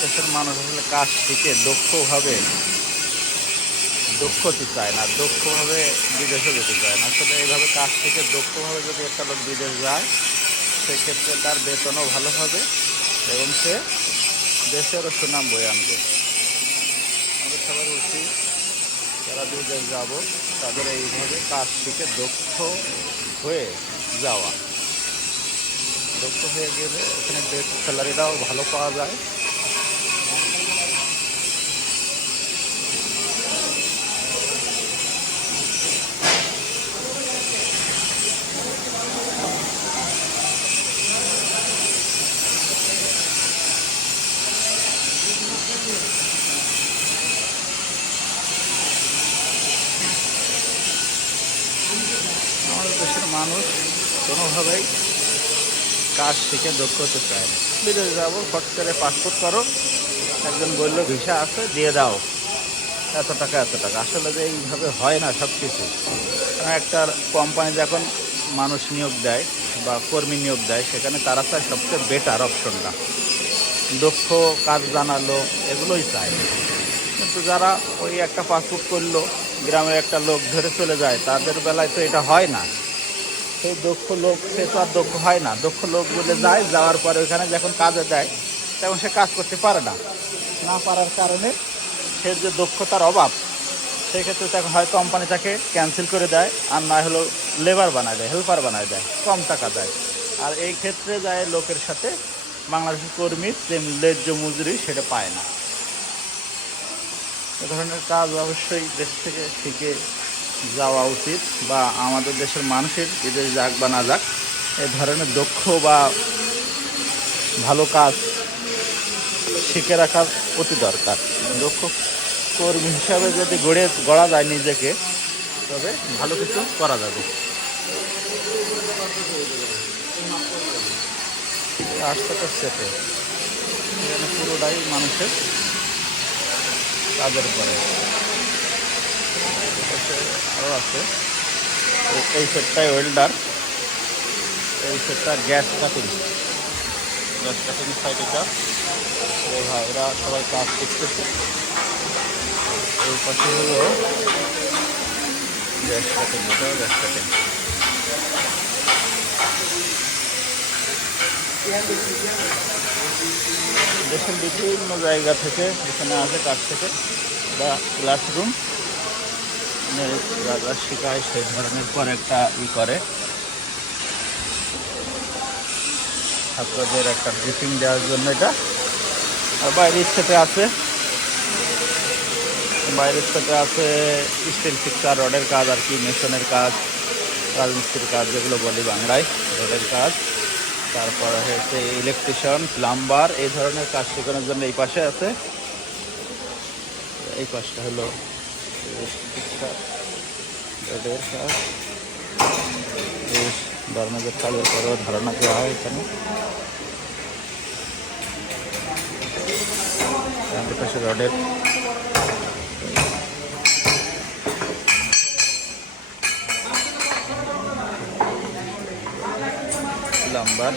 দেশের মানুষ আসলে কাজ শিখে দক্ষভাবে দক্ষ হতে চায় না, দক্ষভাবে বিদেশে যেতে চায় না। আসলে এইভাবে কাজ শিখে দক্ষভাবে যদি একটা লোক বিদেশ যায়, সেক্ষেত্রে তার বেতনও ভালো হবে এবং সে দেশেরও সুনাম বয়ে আনবে। আমাদের সবার উচিত যারা বিদেশ যাব তাদের এইভাবে কাজ শিখে দক্ষ হয়ে যাওয়া। দক্ষ হয়ে গেলে ওখানে স্যালারিটাও ভালো পাওয়া যায়। আমাদের দেশের মানুষ কোনোভাবেই কাজ শিখে দক্ষ হতে চায় না। বিদেশ যাবো, ফট করে পাসপোর্ট করো, একজন বললো ভিসা আছে দিয়ে দাও, এত টাকা এত টাকা। আসলে যে এইভাবে হয় না সব কিছু। একটা কোম্পানি যখন মানুষ নিয়োগ দেয় বা কর্মী নিয়োগ দেয়, সেখানে তারা চায় সবচেয়ে বেটার অপশনটা, দক্ষ কাজ জানালো, এগুলোই চায়। কিন্তু যারা ওই একটা পাসপোর্ট করলো, গ্রামের একটা লোক ধরে চলে যায়, তাদের বেলায় তো এটা হয় না। সেই দক্ষ লোক সে তো আর দক্ষ হয় না। দক্ষ লোক বলে যায়, যাওয়ার পরে ওইখানে যখন কাজে দেয় তখন সে কাজ করতে পারে না। না পারার কারণে সে যে দক্ষতার অভাব, সেক্ষেত্রে তাকে হয় কোম্পানি তাকে ক্যান্সেল করে দেয়, আর না হলো লেবার বানায় দেয়, হেল্পার বানায় দেয়, কম টাকা দেয়। আর এই ক্ষেত্রে যায় লোকের সাথে বাংলাদেশের কর্মীর যে ন্যায্য মজুরি সেটা পায় না। এ ধরনের কাজ অবশ্যই দেশ থেকে শিখে যাওয়া উচিত, বা আমাদের দেশের মানুষের বিদেশ যাক বা না যাক, এ ধরনের দক্ষ বা ভালো কাজ শিখে রাখা অতি দরকার। দক্ষ কর্মী হিসাবে যদি গড়া যায় নিজেকে, তবে ভালো কিছু করা যাবে। 800টা সেটে এখানে পুরোটাই মানুষের কাজের পরে। আরও আছে, এই সেটটাই ওয়েল্ডার, এই সেটটা গ্যাস কাটিং সাইট। এটা এই ভাইরা সবাই কাজ শিখতেছে। এই পাশে হলো গ্যাস কাটিং, এটাও গ্যাস কাটিং। দেশের বিভিন্ন জায়গা থেকে এখানে আসে কাজ থেকে, বা ক্লাসরুম যারা শেখায় সেই ধরনের পর একটা করে ছাত্রদের একটা ব্রিফিং দেওয়ার জন্য এটা। আর বাইরের সাথে আছে স্টিল ফিক্সার, রডের কাজ আর কি, মেশনের কাজ, রাজমিস্ত্রির কাজ যেগুলো বলি বাংলায়, রডের কাজ। তারপর হচ্ছে ইলেকট্রিশিয়ান, প্লাম্বার, এই ধরনের কাজ শেখানোর জন্য এই পাশে আছে। এই পাশটা হলো রডের কাজ, বার্নাজের কাজের পরেও ধারণা দেওয়া হয় এখানে। পাশে রডের প্লাম্বার,